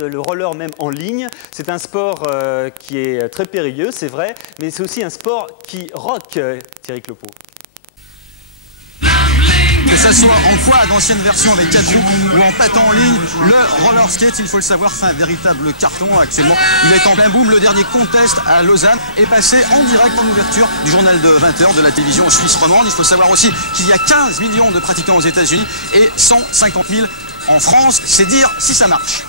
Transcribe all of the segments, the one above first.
Le roller même en ligne, c'est un sport qui est très périlleux, c'est vrai, mais c'est aussi un sport qui rock, Thierry Clopo. Que ça soit en quad, ancienne version avec 4 roues ou en patin en ligne, le roller skate, il faut le savoir, c'est un véritable carton actuellement. Il est en plein boom. Le dernier contest à Lausanne est passé en direct en ouverture du journal de 20h de la télévision suisse romande. Il faut savoir aussi qu'il y a 15 millions de pratiquants aux États-Unis et 150 000 en France. C'est dire si ça marche.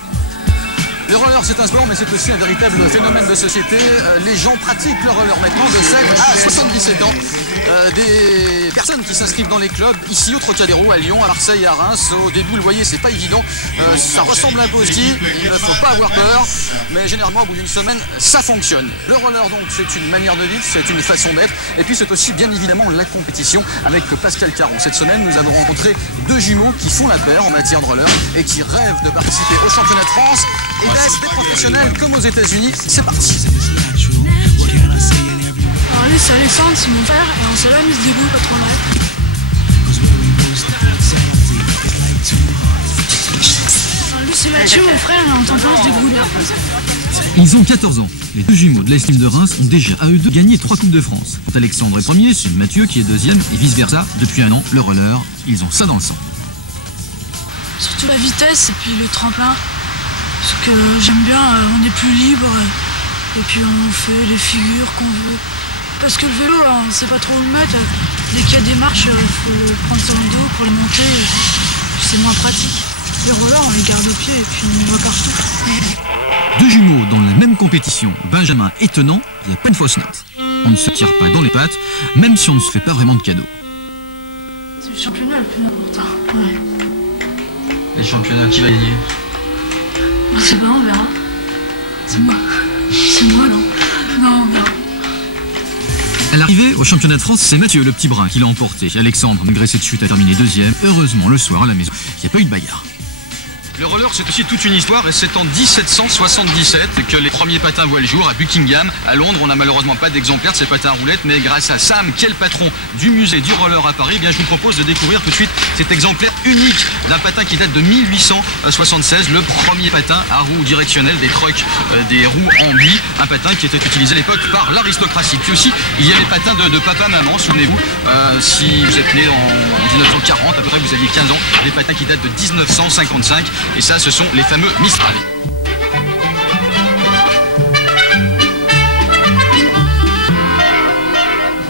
Le roller, c'est un sport, mais c'est aussi un véritable phénomène de société. Les gens pratiquent le roller maintenant de 7 à 77 ans. Des personnes qui s'inscrivent dans les clubs, ici au Trocadéro, à Lyon, à Marseille, à Reims. Au début, le voyez, c'est pas évident. Ça ressemble un peu au ski, il ne faut pas avoir peur. Mais généralement, au bout d'une semaine, ça fonctionne. Le roller, donc, c'est une manière de vivre, c'est une façon d'être. Et puis, c'est aussi, bien évidemment, la compétition avec Pascal Caron. Cette semaine, nous avons rencontré deux jumeaux qui font la paire en matière de roller et qui rêvent de participer au championnat de France. Et des professionnels comme aux États-Unis, c'est parti. Alors lui c'est Alexandre, c'est mon père, et on se l'a mis se débrouille pas trop mal. Alors lui c'est Mathieu, mon frère, et on t'entend se débrouille bien. Ils ont 14 ans. Les deux jumeaux de l'Estime de Reims ont déjà à eux deux gagné 3 Coupes de France. Quand Alexandre est premier, c'est Mathieu qui est deuxième, et vice versa. Depuis un an, le roller, ils ont ça dans le sang. Surtout la vitesse et puis le tremplin. Parce que j'aime bien, on est plus libre et puis on fait les figures qu'on veut. Parce que le vélo, on ne sait pas trop où le mettre. Dès qu'il y a des marches, il faut prendre sur le dos pour les monter. C'est moins pratique. Les rollers, on les garde au pied et puis on va partout. Deux jumeaux dans la même compétition, Benjamin étonnant, il n'y a pas une fausse note. On ne se tire pas dans les pattes, même si on ne se fait pas vraiment de cadeaux. C'est le championnat le plus important. Ouais. Les championnats, qui va gagner? On sait pas, on verra. C'est moi. C'est moi, non? Non, on verra. À l'arrivée au championnat de France, c'est Mathieu, le petit brun, qui l'a emporté. Alexandre, malgré cette chute, a terminé deuxième. Heureusement, le soir à la maison, il n'y a pas eu de bagarre. Le roller, c'est aussi toute une histoire, et c'est en 1777 que les premiers patins voient le jour à Buckingham, à Londres. On n'a malheureusement pas d'exemplaire de ces patins à roulettes, mais grâce à Sam, qui est le patron du musée du roller à Paris, eh bien, je vous propose de découvrir tout de suite cet exemplaire unique d'un patin qui date de 1876, le premier patin à roues directionnelles, des trucks, des roues en buis, un patin qui était utilisé à l'époque par l'aristocratie. Puis aussi, il y a les patins de papa-maman, souvenez-vous, si vous êtes né en 1940, à peu près vous aviez 15 ans, des patins qui datent de 1955. Et ça, ce sont les fameux Mistral.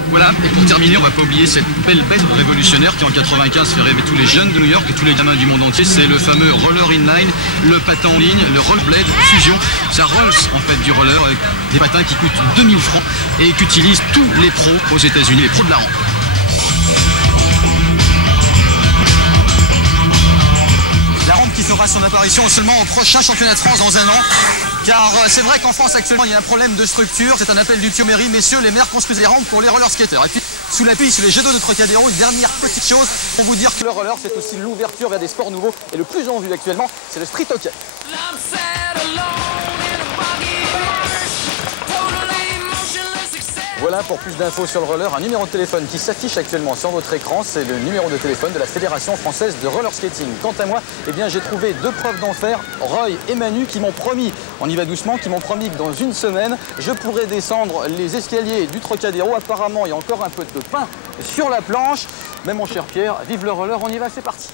Voilà, et pour terminer, on va pas oublier cette belle bête révolutionnaire qui en 95 fait rêver tous les jeunes de New York et tous les gamins du monde entier. C'est le fameux roller inline, le patin en ligne, le rollerblade fusion. C'est un Rolls en fait du roller avec des patins qui coûtent 2000 francs et qu'utilisent tous les pros aux États-Unis, les pros de la rampe. Qui fera son apparition seulement au prochain championnat de France dans un an. Car c'est vrai qu'en France actuellement il y a un problème de structure, c'est un appel du Thio-Méry, messieurs les maires construisent les rampes pour les roller skaters. Et puis sous la pluie, sur les jets d'eau de Trocadéro, une dernière petite chose pour vous dire que le roller c'est aussi l'ouverture vers des sports nouveaux et le plus en vue actuellement c'est le street hockey. Voilà pour plus d'infos sur le roller, un numéro de téléphone qui s'affiche actuellement sur votre écran, c'est le numéro de téléphone de la Fédération Française de Roller Skating. Quant à moi, eh bien j'ai trouvé deux preuves d'enfer, Roy et Manu, qui m'ont promis, on y va doucement, qui m'ont promis que dans une semaine, je pourrai descendre les escaliers du Trocadéro. Apparemment, il y a encore un peu de pain sur la planche. Mais mon cher Pierre, vive le roller, on y va, c'est parti.